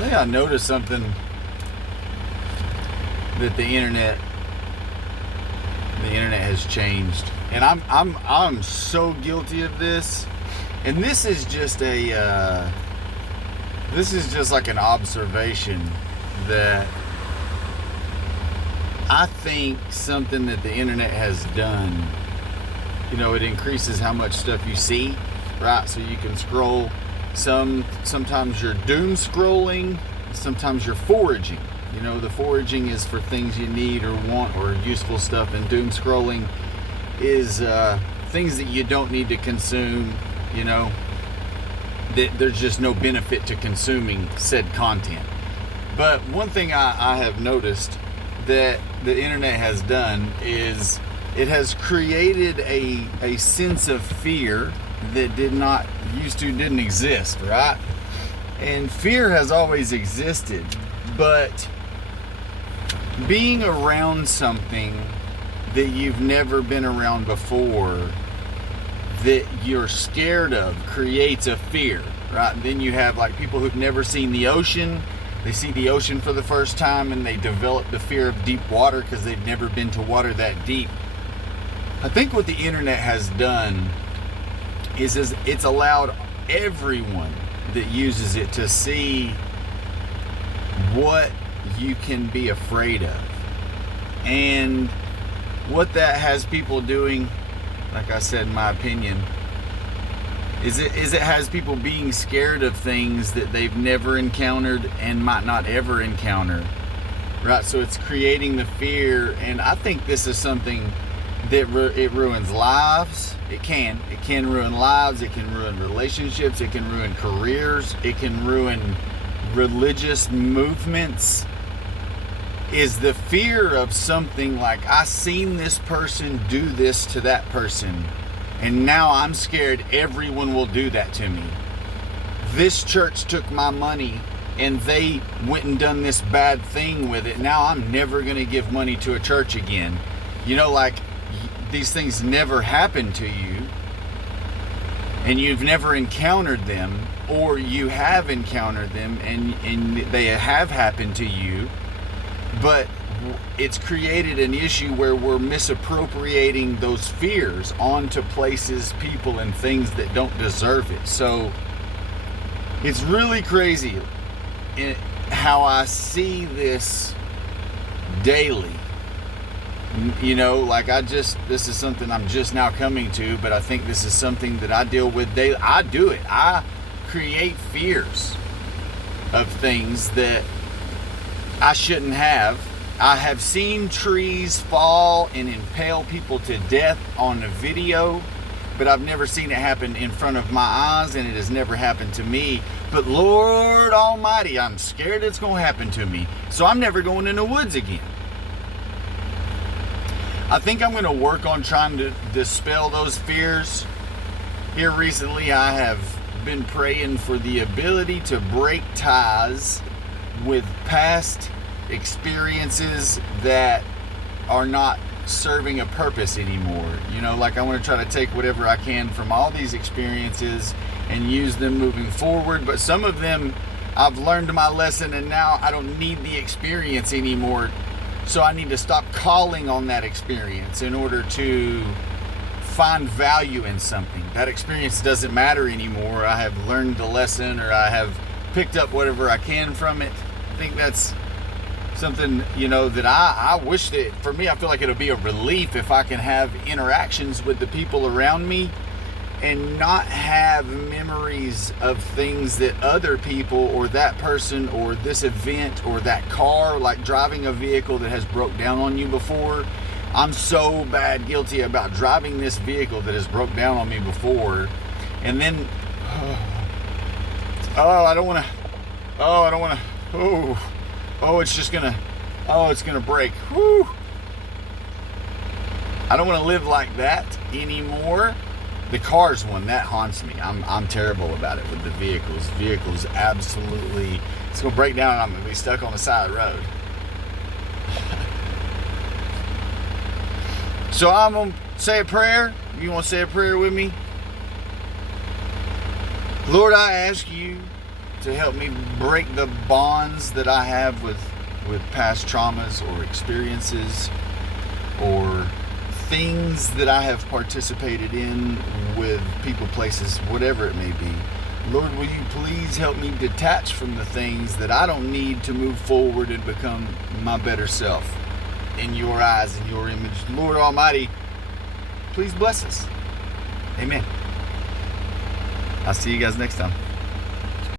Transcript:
think I noticed something that the internet has changed, and I'm so guilty of this. And this is just like an observation that I think something that the internet has done. It increases how much stuff you see, right? So you can scroll. Sometimes you're doom scrolling, sometimes you're foraging. The foraging is for things you need or want or useful stuff, and doom scrolling is things that you don't need to consume. That there's just no benefit to consuming said content. But one thing I have noticed that the internet has done is it has created a sense of fear that didn't exist, right? And fear has always existed, but being around something that you've never been around before, that you're scared of, creates a fear, right? And then you have like people who've never seen the ocean. They see the ocean for the first time and they develop the fear of deep water because they've never been to water that deep. I think what the internet has done is it's allowed everyone that uses it to see what you can be afraid of. And what that has people doing, like I said, in my opinion, is it has people being scared of things that they've never encountered and might not ever encounter, right? So it's creating the fear, and I think this is something that it ruins lives. It can ruin lives. It can ruin relationships. It can ruin careers. It can ruin religious movements. Is the fear of something like, I seen this person do this to that person, and now I'm scared everyone will do that to me. This church took my money and they went and done this bad thing with it. Now I'm never going to give money to a church again. These things never happen to you, and you've never encountered them, or you have encountered them and they have happened to you, but it's created an issue where we're misappropriating those fears onto places, people, and things that don't deserve it. So it's really crazy how I see this daily. This is something I'm just now coming to, but I think this is something that I deal with daily. I do it. I create fears of things that I shouldn't have. I have seen trees fall and impale people to death on a video, but I've never seen it happen in front of my eyes, and it has never happened to me. But Lord Almighty, I'm scared it's going to happen to me. So I'm never going in the woods again. I think I'm going to work on trying to dispel those fears. Here recently, I have been praying for the ability to break ties with past experiences that are not serving a purpose anymore. I want to try to take whatever I can from all these experiences and use them moving forward. But some of them, I've learned my lesson, and now I don't need the experience anymore. So I need to stop calling on that experience in order to find value in something. That experience doesn't matter anymore. I have learned the lesson, or I have picked up whatever I can from it. I think that's something, that I wish that, for me, I feel like it'll be a relief if I can have interactions with the people around me and not have memories of things that other people or that person or this event or that car, like driving a vehicle that has broke down on you before. I'm so bad guilty about driving this vehicle that has broke down on me before, and then I don't want to, it's gonna break. Whew. I don't want to live like that anymore. The car's one that haunts me. I'm terrible about it with the vehicles. Vehicles, absolutely. It's gonna break down and I'm gonna be stuck on the side of the road. So I'm gonna say a prayer. You want to say a prayer with me? Lord, I ask you to help me break the bonds that I have with past traumas or experiences or things that I have participated in with people, places, whatever it may be. Lord, will you please help me detach from the things that I don't need to move forward and become my better self in your eyes, in your image. Lord Almighty, please bless us. Amen. I'll see you guys next time.